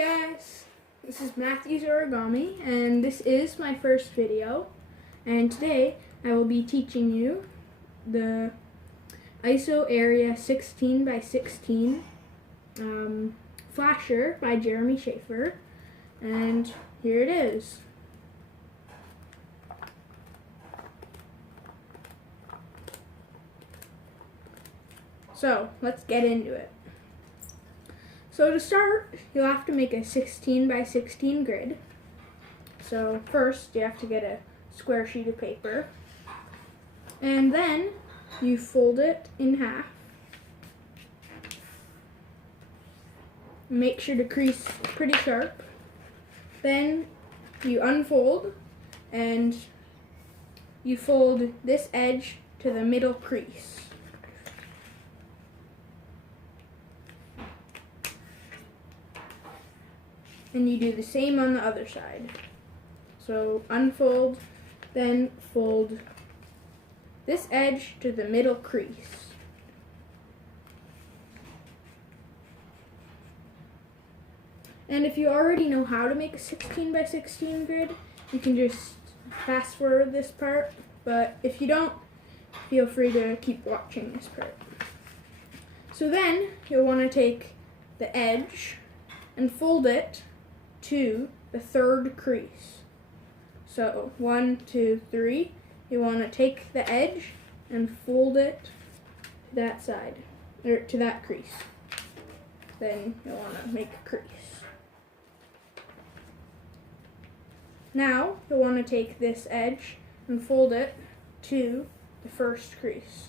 guys, this is Matthew's Origami, and this is my first video, and today I will be teaching you the ISO area 16 by 16 flasher by Jeremy Schaefer, and here it is. So let's get into it. So to start, you'll have to make a 16 by 16 grid. So first, you have to get a square sheet of paper, and then you fold it in half. Make sure to crease pretty sharp. Then you unfold, and you fold this edge to the middle crease. And you do the same on the other side. So unfold, then fold this edge to the middle crease. And if you already know how to make a 16 by 16 grid, you can just fast forward this part. But if you don't, feel free to keep watching this part. So then you'll want to take the edge and fold it to the third crease. So 1, 2, 3. You want to take the edge and fold it to that side, or to that crease. Then you'll want to make a crease. Now you'll want to take this edge and fold it to the first crease.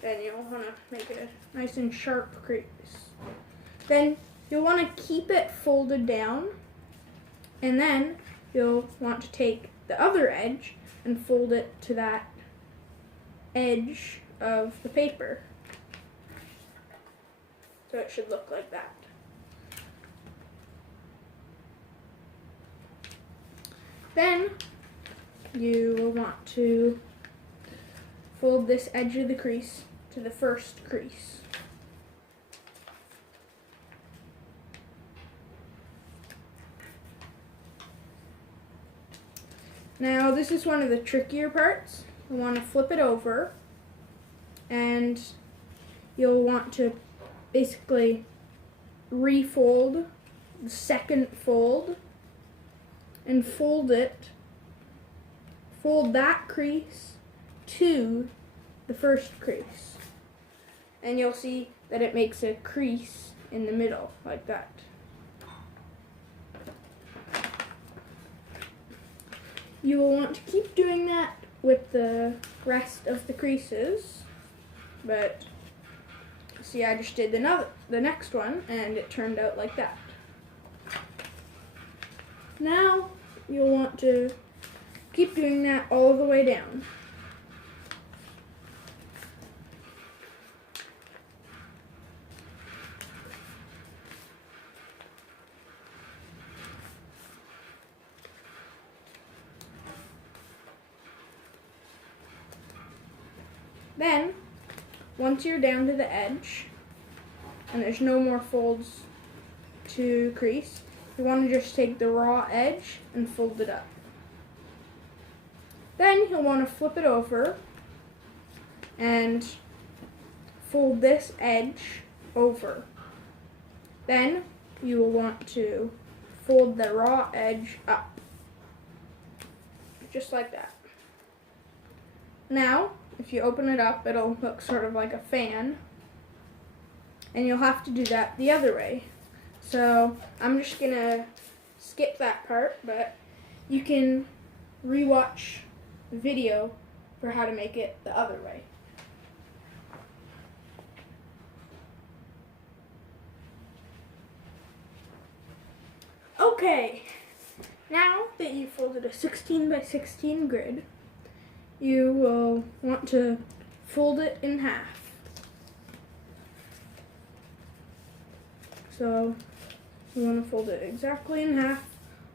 Then you'll want to make it a nice and sharp crease. Then you'll want to keep it folded down, and then you'll want to take the other edge and fold it to that edge of the paper. So it should look like that. Then you will want to fold this edge of the crease to the first crease. Now this is one of the trickier parts. You want to flip it over, and you'll want to basically refold the second fold and fold that crease to the first crease. And you'll see that it makes a crease in the middle, like that. You will want to keep doing that with the rest of the creases, but see, I just did the next one, and it turned out like that. Now you'll want to keep doing that all the way down. Then, once you're down to the edge, and there's no more folds to crease, you want to just take the raw edge and fold it up. Then you'll want to flip it over and fold this edge over. Then you will want to fold the raw edge up, just like that. Now, if you open it up, it'll look sort of like a fan, and you'll have to do that the other way. So I'm just gonna skip that part, but you can rewatch the video for how to make it the other way. Okay, now that you've folded a 16 by 16 grid, you will want to fold it in half. So you want to fold it exactly in half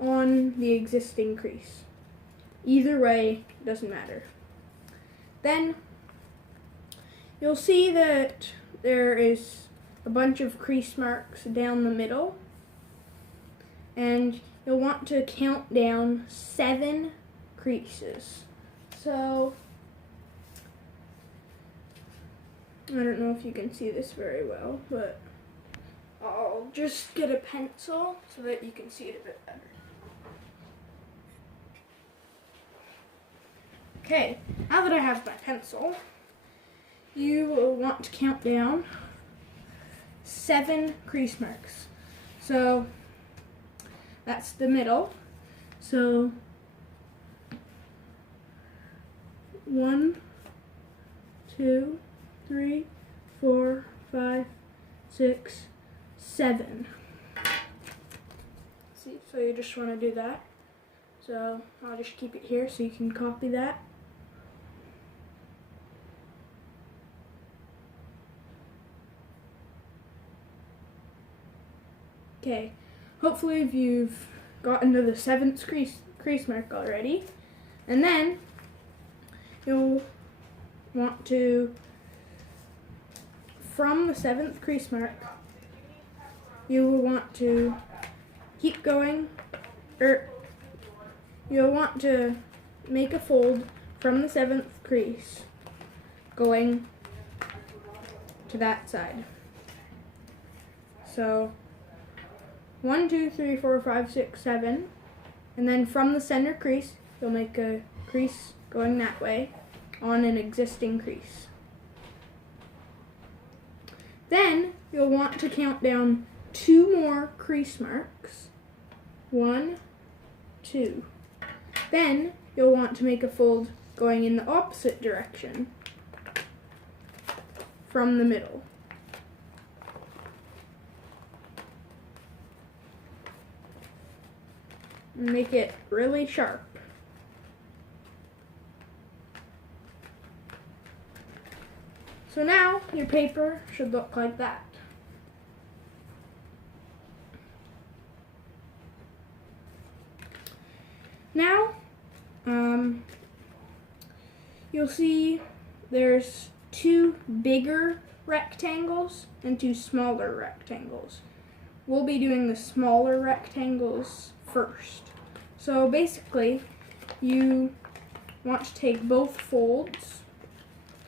on the existing crease. Either way, doesn't matter. Then you'll see that there is a bunch of crease marks down the middle, and you'll want to count down 7 creases. So I don't know if you can see this very well, but I'll just get a pencil so that you can see it a bit better. Okay, now that I have my pencil, you will want to count down 7 crease marks. So that's the middle. So 1, 2, 3, 4, 5, 6, 7. See, so you just want to do that. So I'll just keep it here so you can copy that. Okay, hopefully you've gotten to the 7th crease mark already. And then you'll want to, from the 7th crease mark, you will want to keep going, you'll want to make a fold from the 7th crease going to that side. So 1, 2, 3, 4, 5, 6, 7, and then from the center crease, you'll make a crease going that way on an existing crease. Then you'll want to count down 2 more crease marks. 1, 2. Then you'll want to make a fold going in the opposite direction from the middle. Make it really sharp. So now your paper should look like that. Now, you'll see there's 2 bigger rectangles and 2 smaller rectangles. We'll be doing the smaller rectangles first. So basically, you want to take both folds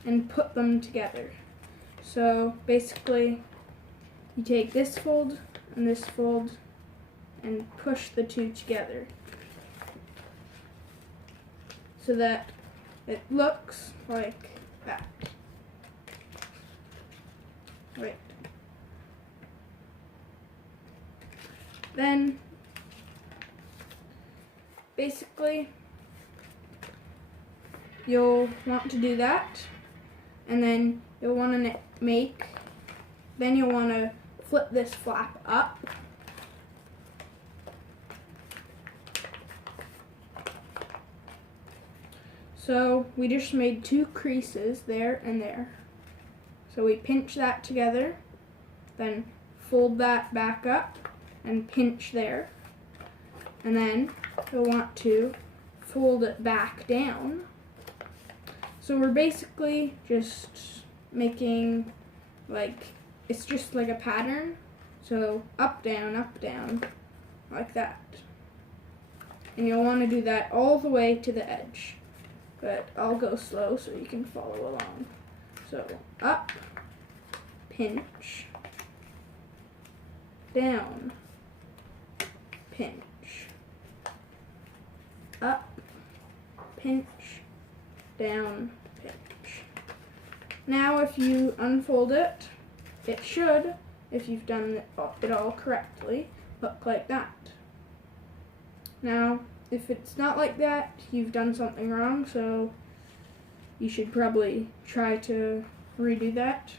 and put them together. So basically, you take this fold and push the 2 together so that it looks like that. Right. Then basically you'll want to do that, and then you'll want to flip this flap up. So we just made 2 creases there and there. So we pinch that together, then fold that back up and pinch there. And then you'll want to fold it back down. So we're basically just making it's just like a pattern. So up, down, like that. And you'll want to do that all the way to the edge. But I'll go slow so you can follow along. So up, pinch, down, pinch, up, pinch, down, pinch. Now if you unfold it, it should, if you've done it all correctly, look like that. Now, if it's not like that, you've done something wrong, so you should probably try to redo that.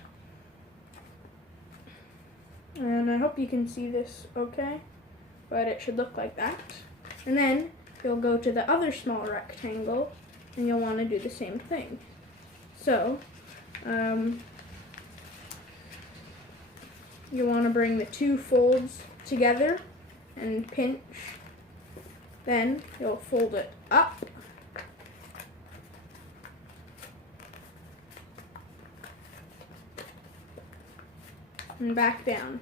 And I hope you can see this okay, but it should look like that. And then you'll go to the other small rectangle, and you'll want to do the same thing. So, you want to bring the 2 folds together and pinch. Then you'll fold it up and back down.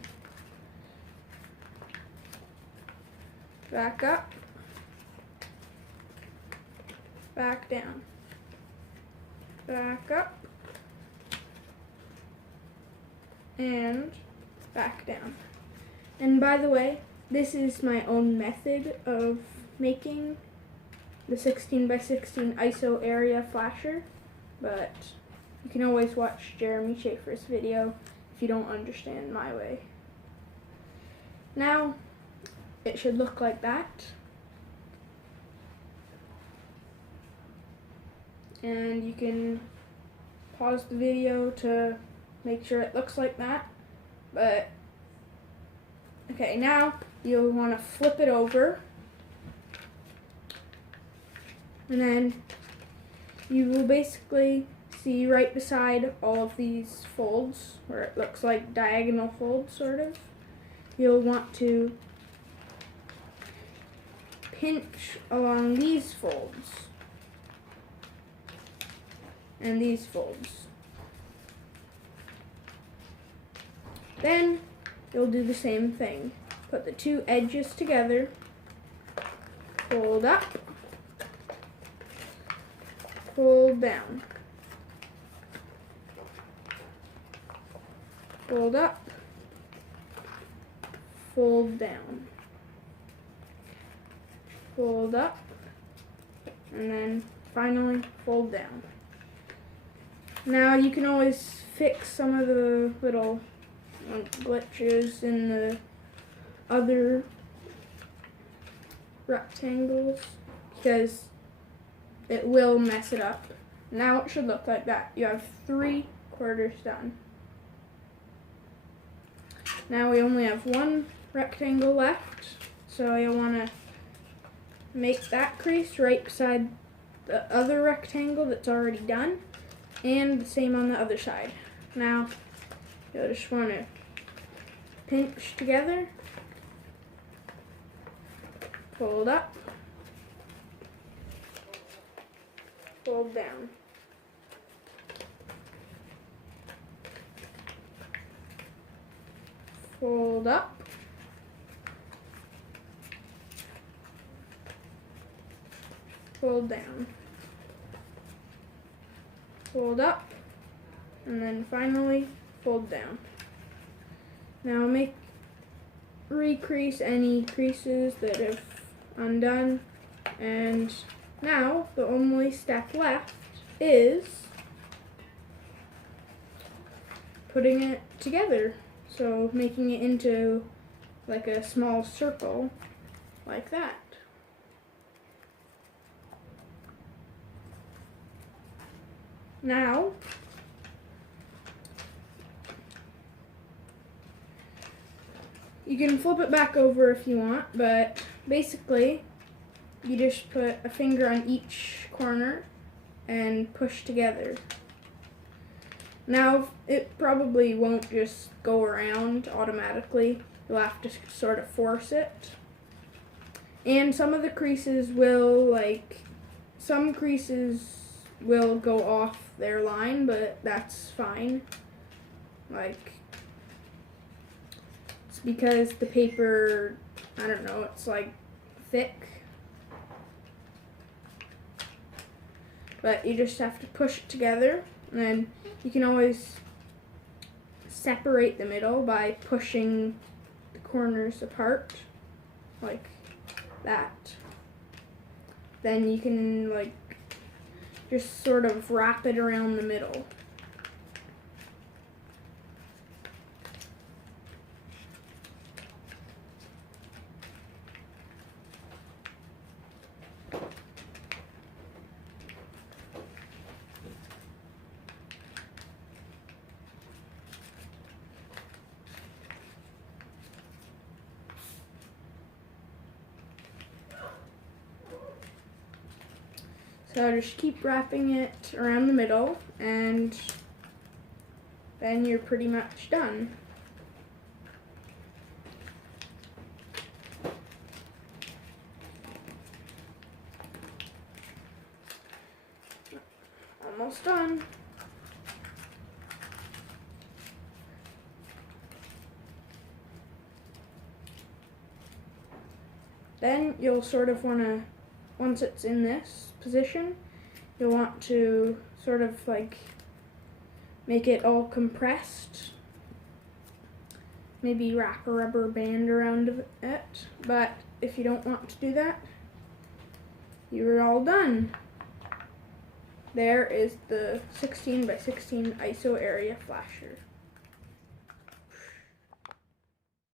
Back up, back down, back up, and back down. And by the way, this is my own method of making the 16 by 16 ISO area flasher, but you can always watch Jeremy Schaefer's video if you don't understand my way. Now, it should look like that. And you can pause the video to make sure it looks like that. But, okay, now you'll want to flip it over. And then you will basically see right beside all of these folds, where it looks like diagonal folds, sort of, you'll want to pinch along these folds and these folds. Then you'll do the same thing. Put the two edges together, fold up, fold down, fold up, fold down, fold up, and then finally fold down. Now you can always fix some of the little glitches in the other rectangles because it will mess it up. Now it should look like that. You have 3/4 done. Now we only have one rectangle left, so you'll want to make that crease right beside the other rectangle that's already done, and the same on the other side. Now you'll just want to pinch together, fold up, fold down, fold up, fold down, fold up, and then finally fold down. Now recrease any creases that have undone, and now the only step left is putting it together. So making it into like a small circle like that. Now you can flip it back over if you want, but basically you just put a finger on each corner and push together. Now it probably won't just go around automatically. You'll have to sort of force it. And some of the creases will, some creases will go off their line, but that's fine. It's because the paper, I don't know, it's thick. But you just have to push it together, and then you can always separate the middle by pushing the corners apart, like that. Then you can just sort of wrap it around the middle. So just keep wrapping it around the middle, and then you're pretty much done. Almost done. Then you'll sort of want to, once it's in this position, you'll want to sort of like make it all compressed. Maybe wrap a rubber band around it, but if you don't want to do that, you're all done. There is the 16 by 16 ISO area flasher.